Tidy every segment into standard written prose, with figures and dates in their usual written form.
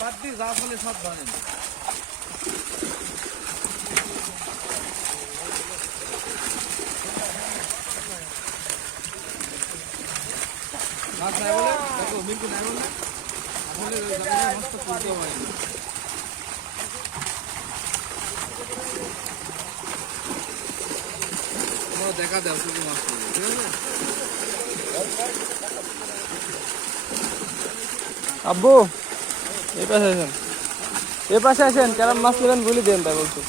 বাদ দিয়ে যা ফলে সব ধরেন মাছ নাই বলে দেখো মিল্কি নাই বলে আসলে মস্ত পুরো হয় তোমরা দেখা দাও শুধু মাছ ঠিক আছে আব্বু এই পাশে আসেন কেরাম মাছ নেবেন বলে দেন তাই বলছো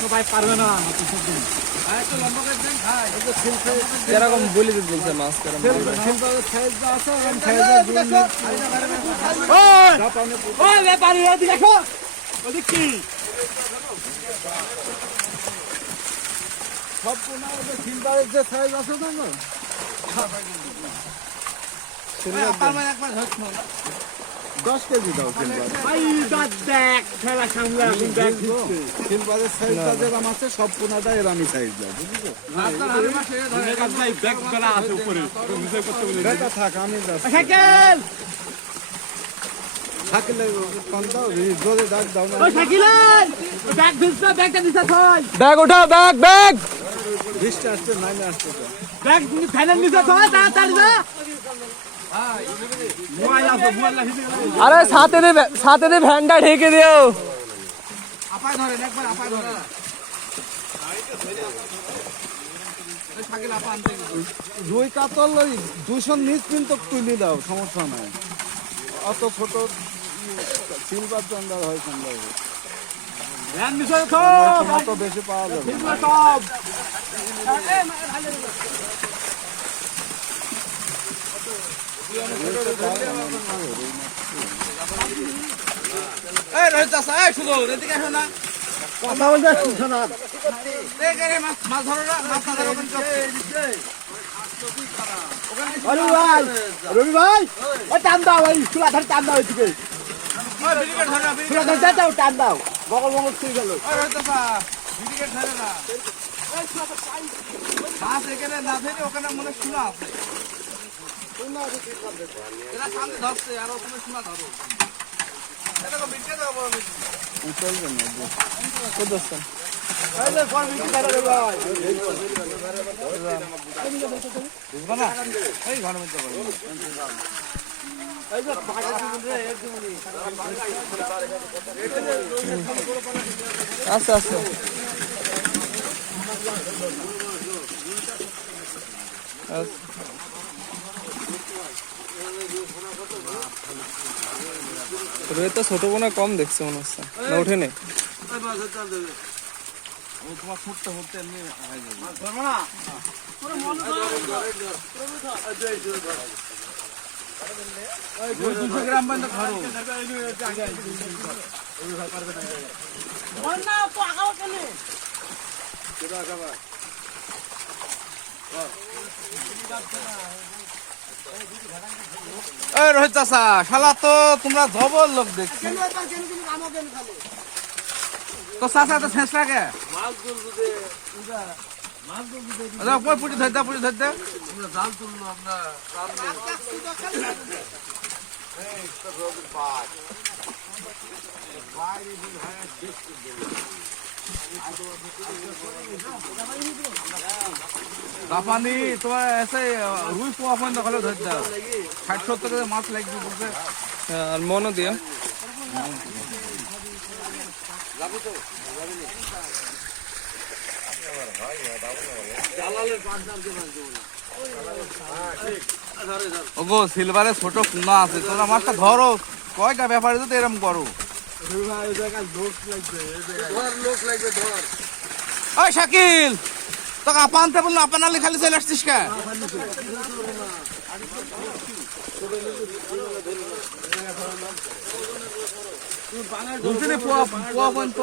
সবাই পারবে না এরকম বলে দিতে বলছে মাছ কেরাম সিলভারের যে সাইজ আছে না 10 কেজি দাও সিলভারের সাইজটা যেরকম আছে সব পোনাটা এরামি সাইজ দাও বুঝছো থাক আমি থাকলে ফোন দাও জোরে ডাক দাও না ব্যাগ উঠাও ব্যাগ বৃষ্টি আসছে নাইলে আসছে আরে সাথে দে ভ্যানটা ঢেকে দিও রুই কাতল 200 নিচ কিন্তু তুলে দাও সমস্যা নাই অত ছোট সিলভার চন্দার হয় চন্দার তো বেশি পাওয়া যাবে কথা বলতে মাছ ধরো না মাছ রবি ভাই টান দাও ভাই চুলা ধরে টান দাও এদিকে চুলা ধরে দাও টান দাও বগল বগল ছুঁয়ে গেল মাছ এখানে না ধরে ওখানে মনে শোনা আছে এরা সামনে ধরছে আর ওখানে শোনা ধরো আচ্ছা আচ্ছা রোহিত তো ছোট বোনা কম দেখছে মনে হচ্ছে না ওঠে নেই তোমার ফুটতে ফুটতে এমনি হয়ে যাবে 200 গ্রাম পর্যন্ত ধরো রোহিত চাষা শালা তো তোমরা জবর লোক দেখছি তো চাষা তো শেষ লাগে পুটি ধরতে জাল তুললো আমরা জাপানি তোমার এসে রুই পোয়া পয়েন্ট দেখালে ধরতে 60-70 করে মাছ লাগবে বলতে আর মনও দিয়ে ওগো সিলভারে ছোট পোনা আছে তোমরা মাছটা ধরো কয়টা ব্যাপারে তো এরকম করো। ওই শাকিল, তোকে আপা আনতে বললো, আপা নালে খালি চলে আসছিস কে? পোয়া পর্যন্ত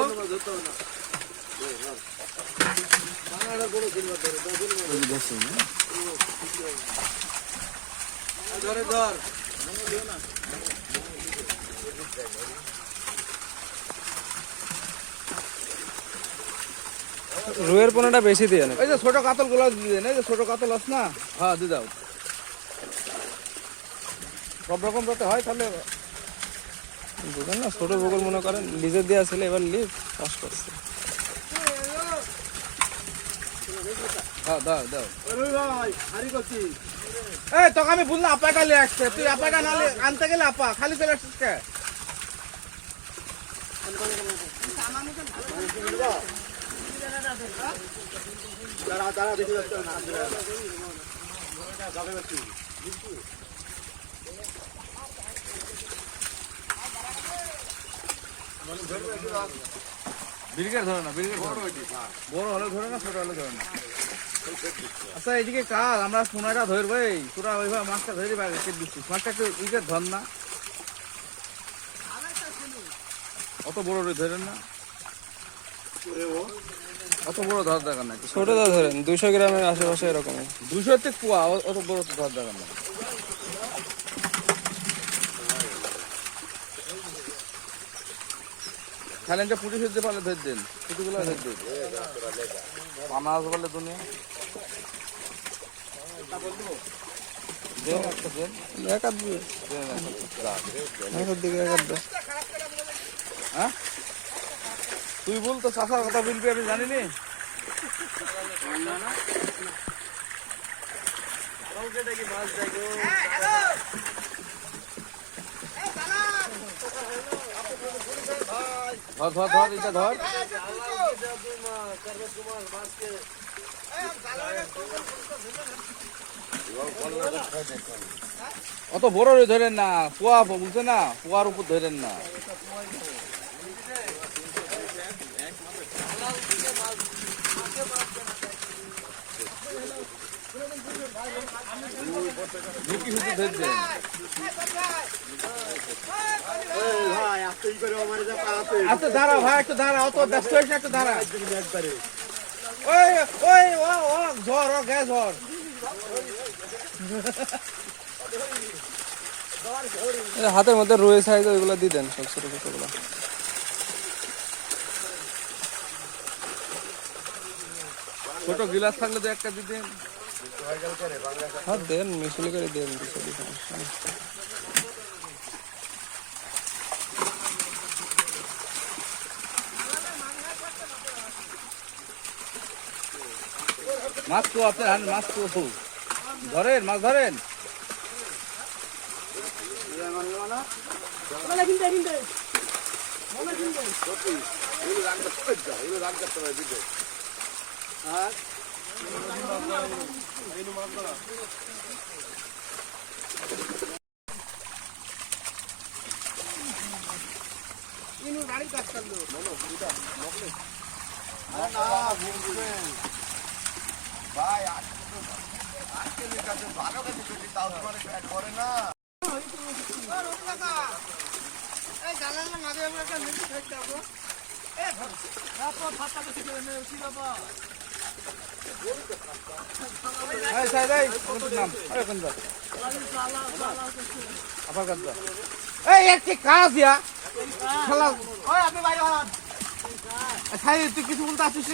রুইয়ের পোনাটা বেশি দিয়ে না। ওই যে ছোট কাতল গুলো দিয়ে দেন, এই যে ছোট কাতল আছে না, হ্যাঁ দিয়ে দাও। সব রকম যাতে হয় তাহলে বুঝলেন না, ছোট পুকুর মনে করেন লিজে দেওয়া ছিল, এবার লিজ চাষ করছে। হ্যাঁ দাও দাও। এই তোকে আমি বললাম আপাটা নিয়ে আসছে, তুই আপাটা না আনতে গেলে আপা খালি চলে আসছিস কে? ব্রিগেড ধরে না, ব্রিগেড বড় হলে ধরে না, ছোট হলে ধরে না। আচ্ছা এইদিকে কাল আমরা সোনাটা ধরবো, তোরা ওইভাবে মাছটা ধরে দিচ্ছিস, মাছটা একটু উইকেট ধর না, অত বড় ধরেন না, অত বড় ধর দেখা না, ছোটটা ধরেন 200 গ্রামের আশেপাশে এরকম। 200 থেকে পোয়া, অত বড় তো ধর দেখা না। চ্যালেঞ্জে পুটি ফেলতে পারলে ধর দেন, পুটিগুলো ধর দেন, পানা আছে বলে দুনিয়া দেন, একটা দেন, এক আধ দিয়ে দিকে এক আধ দে। হ্যাঁ তুই বল তো, চাষার কথা বলবি আমি জানি নি। ধর ধর ধর, এটা ধর, অত বড় ধরেন না, পোয়া বুঝছে না, পোয়ার উপর ধরেন না। ঝুঁকি ঝুঁকি ধরছেন। আচ্ছা দাঁড়া ভাই, একটু দাঁড়া, অত ব্যস্ত হয়েছে, একটু দাঁড়া। ওই ওই ও ও ঝড়, ও গ্যাস ঝড়। হাতের মধ্যে রুই সাইজ ওইগুলো দিয়ে দেন, সব ছোট ছোটগুলো। ছোট গিলাস থাকলে তো একটা দিতেন। হ্যাঁ দেন, মিশলি করে দেন, কিছু সমস্যা নেই। মাছ তো আপনার মাছ তো ধরেন, মাছ ধরেন। ভাই আজকের কাছে ভালো কাছে তাও তোমার প্যাট করে না। কাজ তুই কিছু বলতে আসছিস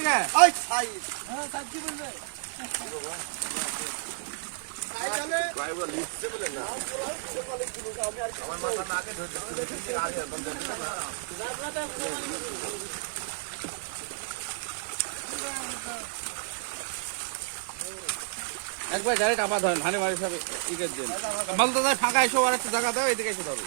একবার ডাইরেক্ট আবার ধরেন, হানি মারি সব ইকের দিন বলতে ফাঁকা এসো, আর একটা জায়গা দাও, এদিকে এসে ধরো।